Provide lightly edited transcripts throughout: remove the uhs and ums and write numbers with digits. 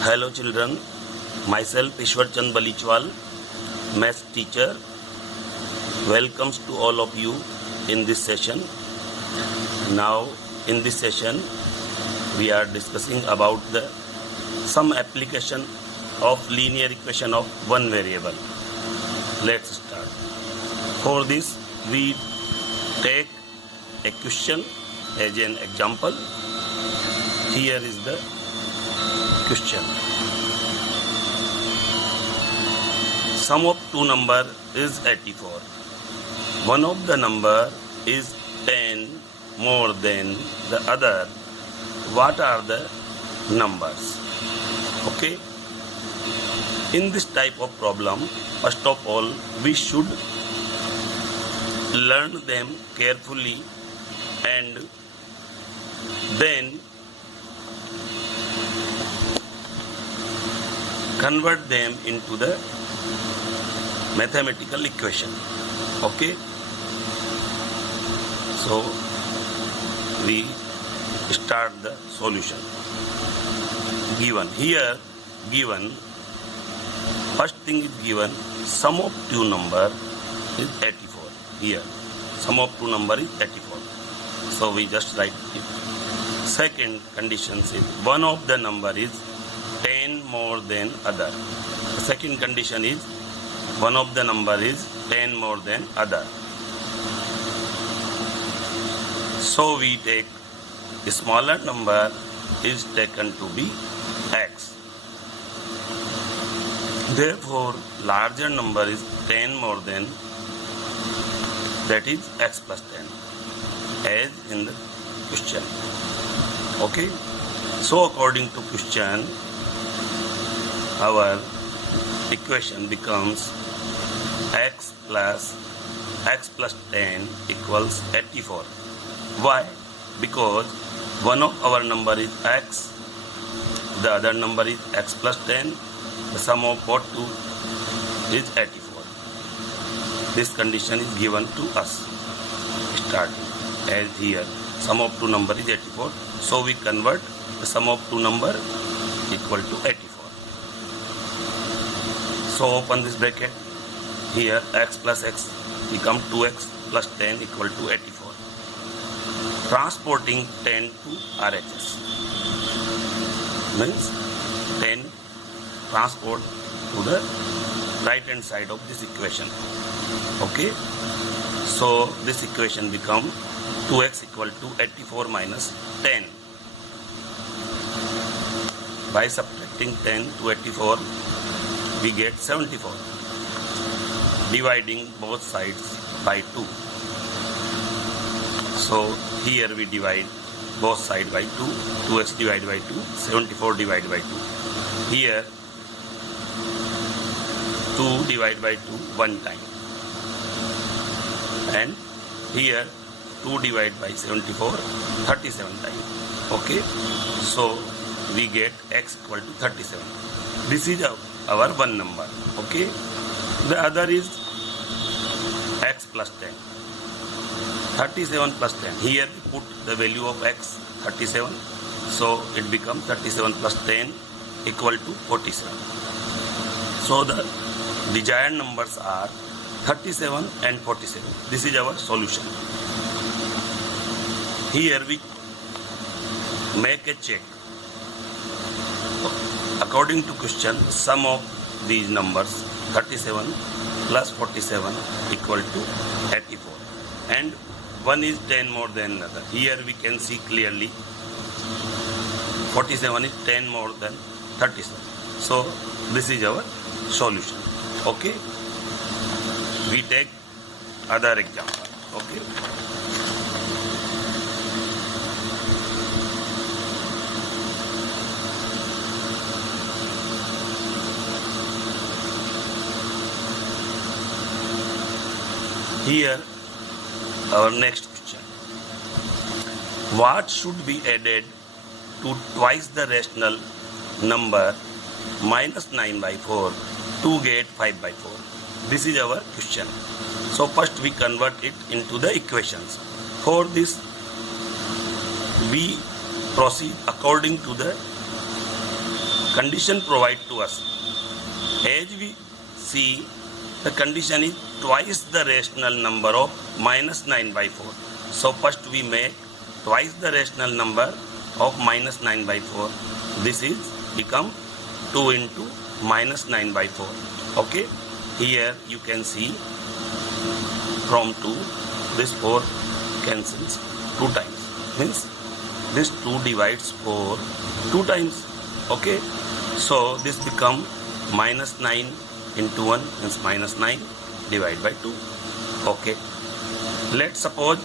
Hello children, myself Ishwar Chand Balichwal, maths teacher, welcomes to all of you in this session. Now in this session we are discussing about some application of linear equation of one variable. Let's start. For this we take a question as an example. Here is the question. Sum of two number is 84. One of the number is 10 more than the other. What are the numbers? Okay. In this type of problem, first of all, we should learn them carefully and then convert them into the mathematical equation. Okay, so we start the solution. Given first thing is given sum of two number is 84. Here sum of two number is 84, so we just write it. Second condition is one of the number is 10 more than other. The second condition is one of the number is 10 more than other. So we take the smaller number is taken to be x. Therefore, larger number is 10 more than, that is x plus 10 as in the question. Okay. So according to question, our equation becomes x plus 10 equals 84. Why? Because one of our number is x, the other number is x plus 10, the sum of both two is 84. This condition is given to us starting as here sum of two number is 84, so we convert the sum of two number equal to 84. So open this bracket. Here x plus x become 2x plus 10 equal to 84. Transporting 10 to RHS means 10 transport to the right hand side of this equation. Okay. So this equation become 2x equal to 84 minus 10. By subtracting 10 to 84, we get 74. Dividing both sides by 2. So here we divide both sides by 2. 2x divided by 2. 74 divided by 2. Here 2 divided by 2 one time. And here 2 divided by 74 37 times. Okay. So we get x equal to 37. This is our one number. Okay. The other is x plus 10. 37 plus 10. Here we put the value of x 37. So it becomes 37 plus 10 equal to 47. So the desired numbers are 37 and 47. This is our solution. Here we make a check. According to question, sum of these numbers 37 plus 47 equal to 84, and one is 10 more than another. Here we can see clearly 47 is 10 more than 37. So this is our solution. Okay. We take other example. Okay. Here our next question. What should be added to twice the rational number minus 9 by 4 to get 5 by 4? This is our question. So first we convert it into the equations. For this we proceed according to the condition provided to us. As we see, the condition is twice the rational number of minus 9 by 4. So first we make twice the rational number of minus 9 by 4. This is become 2 into minus 9 by 4. Okay, here you can see from 2 this 4 cancels 2 times, means this 2 divides 4 2 times. Okay, so this become minus 9 into 1 means minus 9 divided by 2. Okay, let's suppose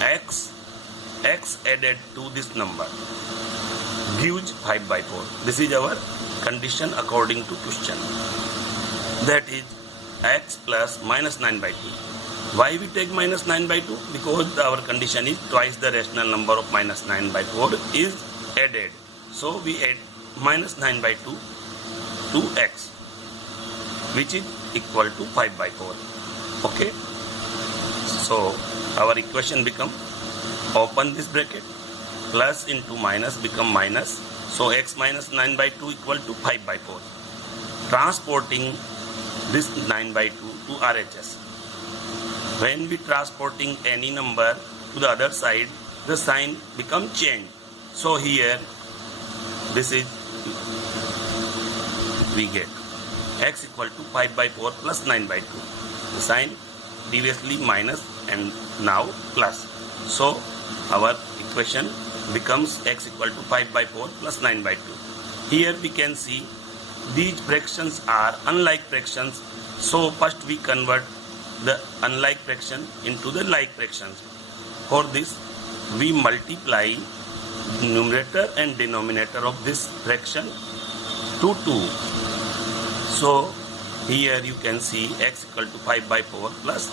x added to this number gives 5 by 4. This is our condition according to question, that is x plus minus 9 by 2. Why we take minus 9 by 2? Because our condition is twice the rational number of minus 9 by 4 is added. So we add minus 9 by 2 to x, which is equal to 5 by 4. Okay, so our equation become, open this bracket, plus into minus become minus, so x minus 9 by 2 equal to 5 by 4. Transporting this 9 by 2 to RHS. When we transporting any number to the other side, the sign become changed. So here this is, we get x equal to 5 by 4 plus 9 by 2. The sign previously minus and now plus. So our equation becomes x equal to 5 by 4 plus 9 by 2. Here we can see these fractions are unlike fractions. So first we convert the unlike fraction into the like fractions. For this we multiply numerator and denominator of this fraction to 2. So here you can see x equal to 5 by 4 plus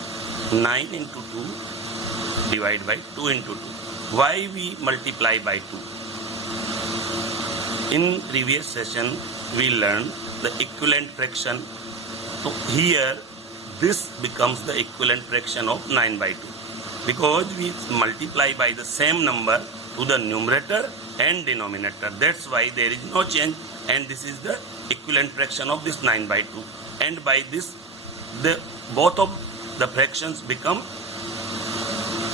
9 into 2 divided by 2 into 2. Why we multiply by 2? In previous session we learned the equivalent fraction. So here this becomes the equivalent fraction of 9 by 2, because we multiply by the same number to the numerator and denominator. That's why there is no change, and this is the equivalent fraction of this 9 by 2. And by this the both of the fractions become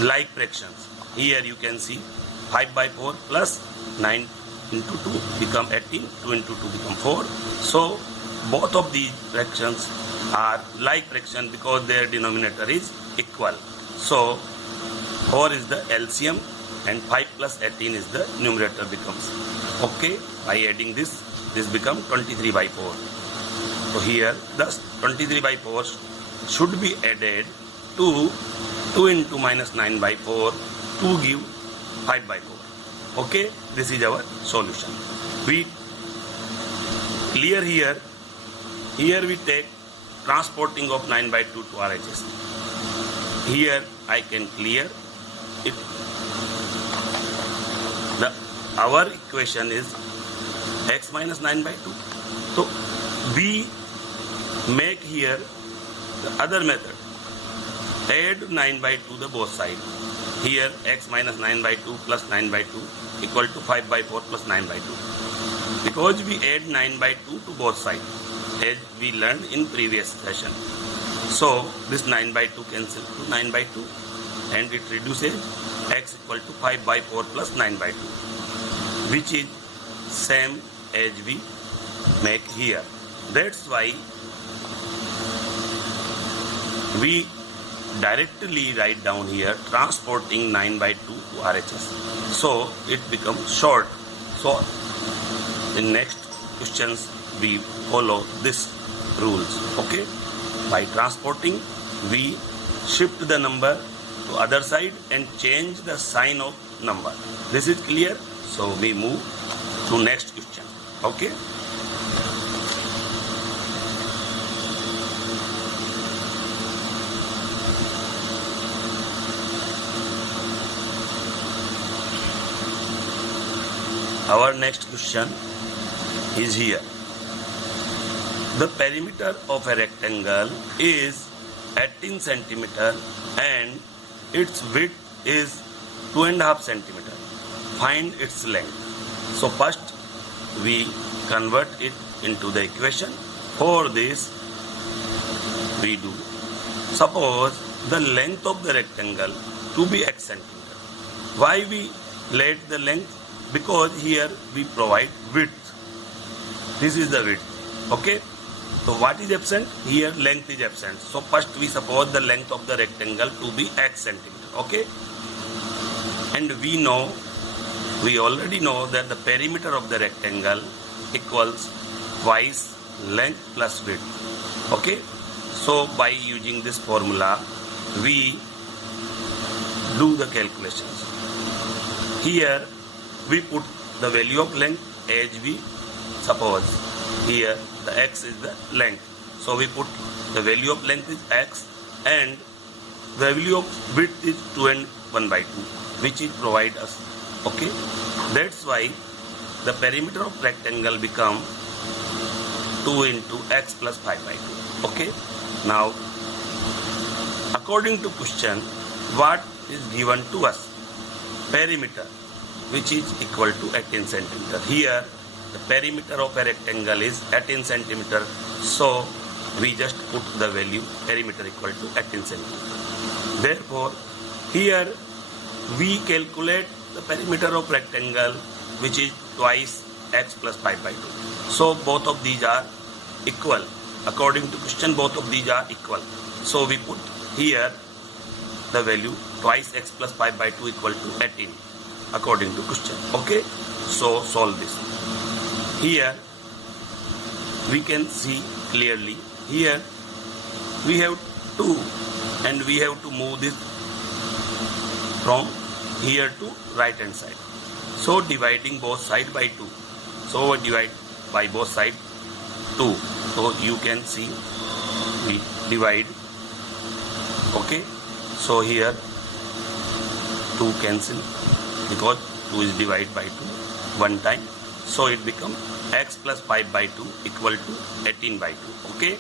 like fractions. Here you can see 5 by 4 plus 9 into 2 become 18, 2 into 2 become 4. So both of these fractions are like fraction because their denominator is equal. So 4 is the LCM and 5 plus 18 is the numerator becomes. Okay, by adding this become 23 by 4. So here thus 23 by 4 should be added to 2 into minus 9 by 4 to give 5 by 4. Okay, this is our solution. We clear here. Here we take transporting of 9 by 2 to RHS. Here I can clear it. Our equation is x minus 9 by 2. So we make here the other method. Add 9 by 2 the both sides. Here x minus 9 by 2 plus 9 by 2 equal to 5 by 4 plus 9 by 2. Because we add 9 by 2 to both sides, as we learned in previous session. So this 9 by 2 cancels to 9 by 2 and it reduces x equal to 5 by 4 plus 9 by 2, which is same as we make here. That's why we directly write down here transporting 9 by 2 to RHS. So it becomes short. So in next questions we follow this rules. Okay, by transporting we shift the number to other side and change the sign of number. This is clear. So we move to next question. Okay. Our next question is here. The perimeter of a rectangle is 18 centimeter and its width is 2.5 centimeter. Find its length. So first we convert it into the equation. For this, we do. Suppose the length of the rectangle to be x centimeter. Why we let the length? Because here we provide width. This is the width. Okay. So what is absent? Here length is absent. So first we suppose the length of the rectangle to be x centimeter. Okay. And we already know that the perimeter of the rectangle equals twice length plus width. Okay. So by using this formula, we do the calculations. Here we put the value of length as we suppose. Here the x is the length. So we put the value of length is x and the value of width is 2 and 1 by 2, which it provide us. Okay. That's why the perimeter of rectangle become 2 into x plus 5 by 2. Okay. Now, according to question, what is given to us? Perimeter, which is equal to 18 centimeter. Here, the perimeter of a rectangle is 18 centimeter. So, we just put the value perimeter equal to 18 centimeter. Therefore, here we calculate the perimeter of rectangle, which is twice x plus 5 by 2. So, both of these are equal. According to question, both of these are equal. So we put here the value twice x plus 5 by 2 equal to 18 according to question. Okay. So solve this. Here we can see clearly. Here we have 2 and we have to move this from here to right hand side. So dividing both sides by 2. So we divide by both sides 2. So you can see we divide. Okay. So here 2 cancel because 2 is divided by 2 one time. So it becomes x plus 5 by 2 equal to 18 by 2. Okay.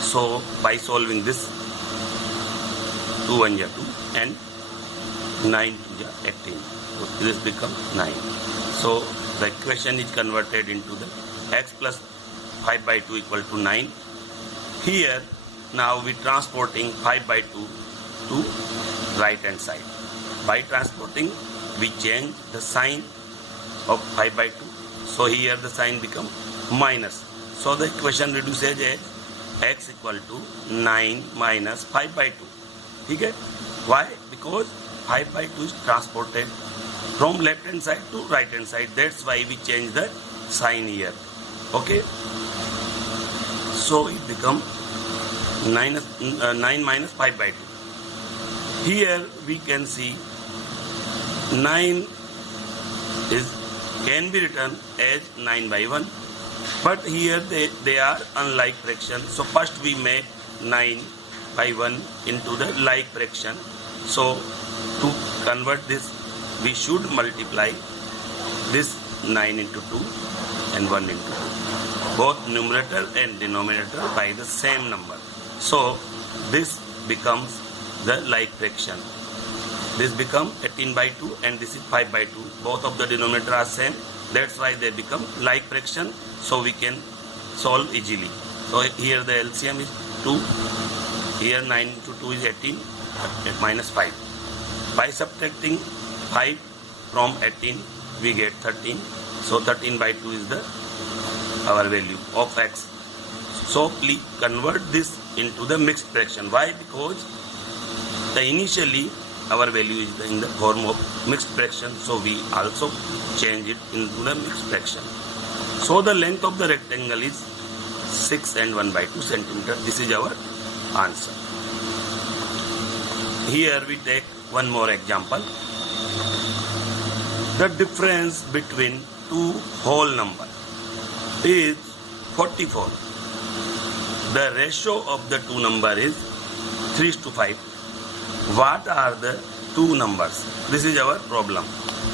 So by solving this, 2 1 ja 2 and 9 2 ja 18. So this becomes 9. So the equation is converted into the x plus 5 by 2 equal to 9. Here now we transporting 5 by 2 to right hand side. By transporting we change the sign of 5 by 2. So here the sign become minus. So the equation reduces as x equal to 9 minus 5 by 2. Okay? Why? Because 5 by 2 is transported from left hand side to right hand side. That's why we change the sign here. Okay? So it become 9 minus 5 by 2. Here we can see 9 can be written as 9 by 1. But here they are unlike fraction. So first we make 9 by 1 into the like fraction. So to convert this, we should multiply this 9 into 2 and 1 into 2. Both numerator and denominator by the same number. So this becomes the like fraction. This become 18 by 2 and this is 5 by 2. Both of the denominator are same. That's why they become like fraction. So we can solve easily. So here the LCM is 2. Here 9 into 2 is 18 minus 5. By subtracting 5 from 18 we get 13. So 13 by 2 is our value of x. So please convert this into the mixed fraction. Why? Because initially our value is in the form of mixed fraction. So we also change it into the mixed fraction. So the length of the rectangle is 6 and 1 by 2 centimeter. This is our answer. Here we take one more example. The difference between two whole numbers is 44. The ratio of the two numbers is 3:5. What are the two numbers? This is our problem.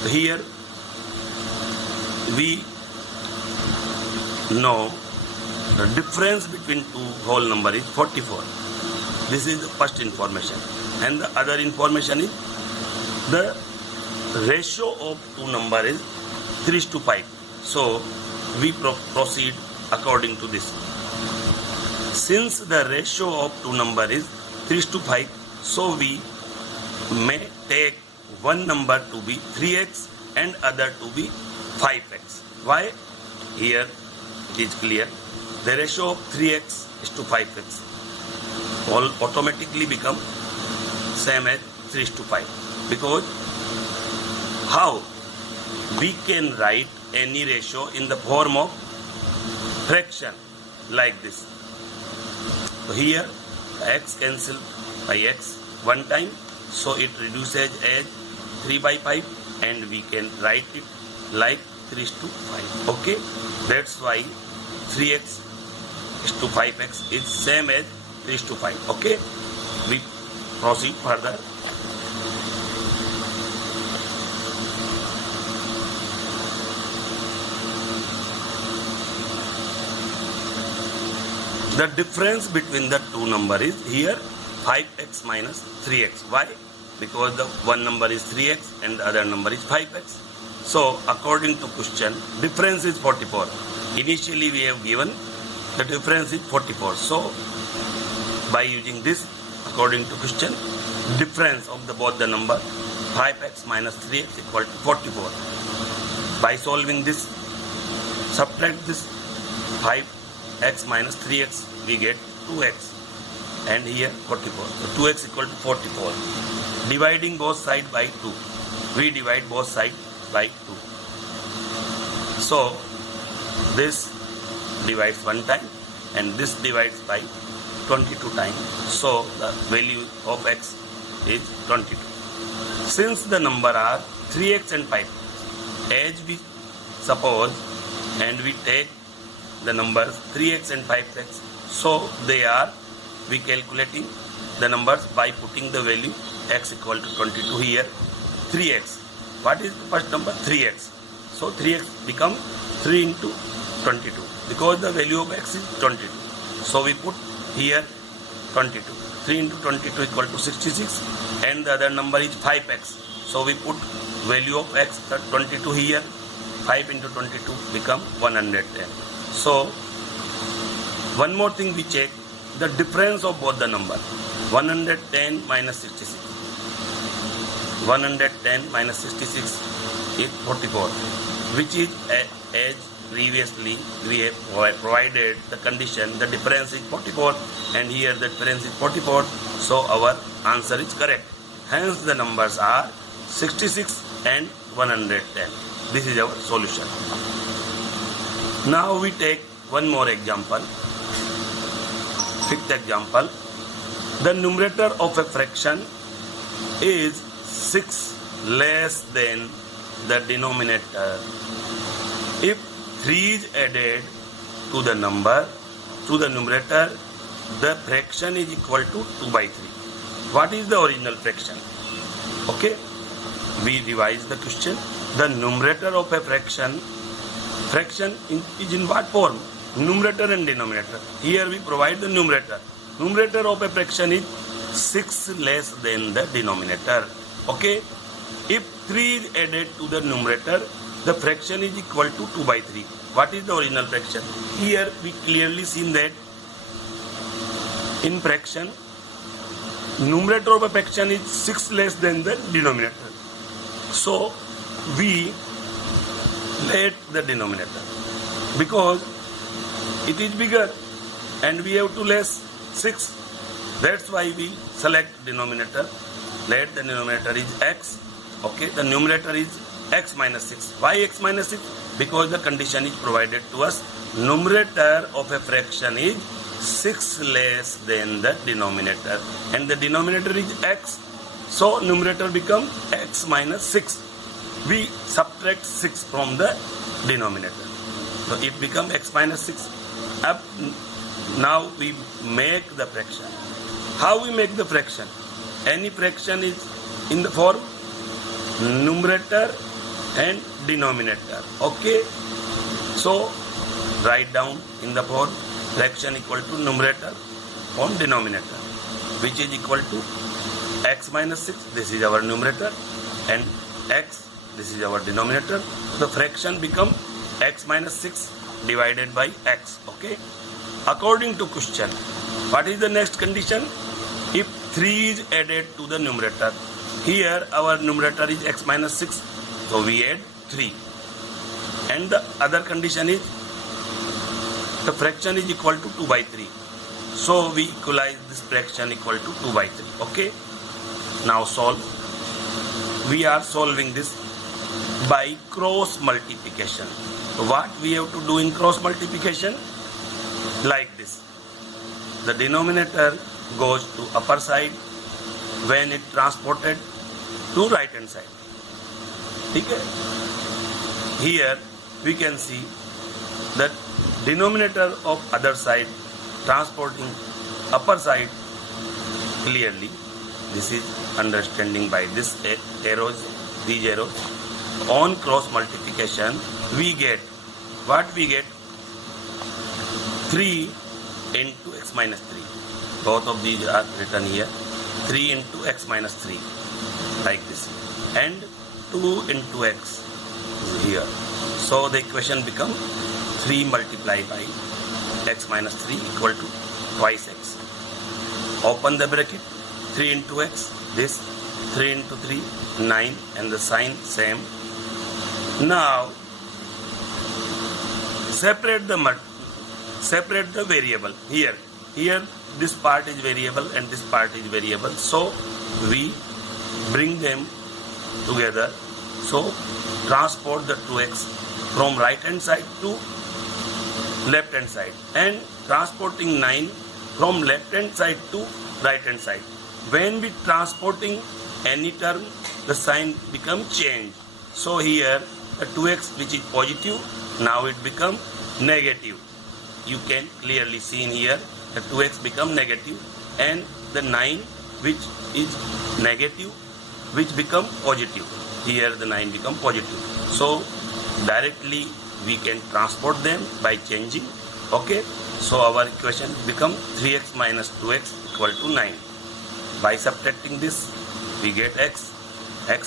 Here we know the difference between two whole number is 44. This is the first information. And the other information is the ratio of two number is 3:5. So we proceed according to this. Since the ratio of two number is 3:5, so we may take one number to be 3x and other to be 5x. Why? Here it is clear. The ratio of 3x is to 5x all automatically become same as 3:5, because how we can write any ratio in the form of fraction like this. So here x cancel by x one time, so it reduces as 3/5, and we can write it like 3:5. Okay, that's why 3x is to 5x is same as 3:5. Okay, we proceed further. The difference between the two number is here 5x minus 3x. Why? Because the one number is 3x and the other number is 5x. So according to question, difference is 44. Initially we have given the difference is 44. So by using this, according to question, difference of the both the number 5x minus 3x equal to 44. By solving this, subtract this 5x minus 3x, we get 2x, and here 44. So 2x equal to 44. Dividing both sides by 2, we divide both sides by 2. So this divides one time and this divides by 22 times. So the value of x is 22. Since the number are 3x and 5x, as we suppose and we take the numbers 3x and 5x, so they are, we calculating the numbers by putting the value x equal to 22 here. 3x, what is the first number? 3x. So 3x become 3 into 22 because the value of x is 22. So we put here 22. 3 into 22 equal to 66, and the other number is 5x. So we put value of x 22 here. 5 into 22 become 110. So one more thing we check, the difference of both the number. 110 minus 66. 110 minus 66 is 44, which is as previously we have provided the condition, the difference is 44, and here the difference is 44, so our answer is correct. Hence the numbers are 66 and 110. This is our solution. Now we take one more example. Fifth example. The numerator of a fraction is 6 less than the denominator. If 3 is added to the numerator, the fraction is equal to 2/3. What is the original fraction? Okay, we revise the question. The numerator of a fraction is in what form? Numerator and denominator. Here we provide the numerator. Numerator of a fraction is 6 less than the denominator. Okay, if 3 is added to the numerator, the fraction is equal to 2/3. What is the original fraction? Here we clearly seen that in fraction, numerator of a fraction is 6 less than the denominator. So we let the denominator, because it is bigger and we have to less 6. That's why we select denominator. Let the denominator is x. Okay, the numerator is x minus 6. Why x minus 6? Because the condition is provided to us. Numerator of a fraction is 6 less than the denominator, and the denominator is x. So numerator become x minus 6. We subtract 6 from the denominator. So it become x minus 6. Now we make the fraction. How we make the fraction? Any fraction is in the form numerator and denominator. Okay, so write down in the form fraction equal to numerator on denominator, which is equal to x minus 6. This is our numerator, and x, this is our denominator. The fraction become x minus 6 divided by x. Okay. According to question, what is the next condition? If 3 is added to the numerator, here our numerator is x minus 6, so we add 3. And the other condition is the fraction is equal to 2 by 3. So we equalize this fraction equal to 2 by 3. Okay. Now solve. We are solving this by cross multiplication. What we have to do in cross multiplication? Like this. The denominator goes to upper side when it transported to right hand side. Okay. Here we can see that denominator of other side transporting upper side clearly. This is understanding by this arrows, these arrows. On cross multiplication we get what we get? 3 into x minus 3. Both of these are written here. 3 into x minus 3 like this, and 2 into x is here. So the equation become 3 multiplied by x minus 3 equal to twice x. Open the bracket. 3 into x, this 3 into 3, 9, and the sign same. Now separate the variable. Here this part is variable and this part is variable, so we bring them together. So transport the 2x from right hand side to left hand side, and transporting 9 from left hand side to right hand side. When we transporting any term, the sign become changed. So here the 2x which is positive, now it become negative. You can clearly see in here the 2x become negative, and the 9 which is negative which become positive. Here the 9 become positive. So directly we can transport them by changing. Okay. So our equation become 3x minus 2x equal to 9. By subtracting this we get x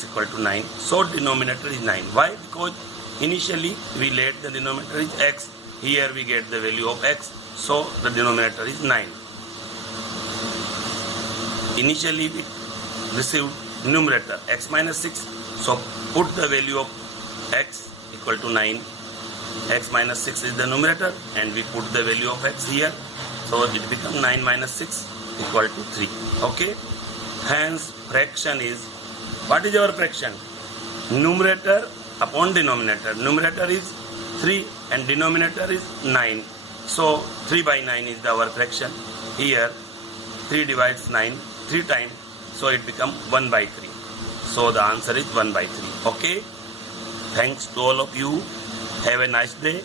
equal to 9. So denominator is 9. Why? Because initially we let the denominator is x. Here we get the value of x. So the denominator is 9. Initially we received numerator x minus 6. So put the value of x equal to 9. X minus 6 is the numerator, and we put the value of x here. So it becomes 9 minus 6 equal to 3. Okay. Hence fraction is, what is our fraction? Numerator upon denominator. Numerator is 3 and denominator is 9. So 3 by 9 is our fraction. Here 3 divides 9 3 times. So it becomes 1 by 3. So the answer is 1 by 3. Okay. Thanks to all of you. Have a nice day.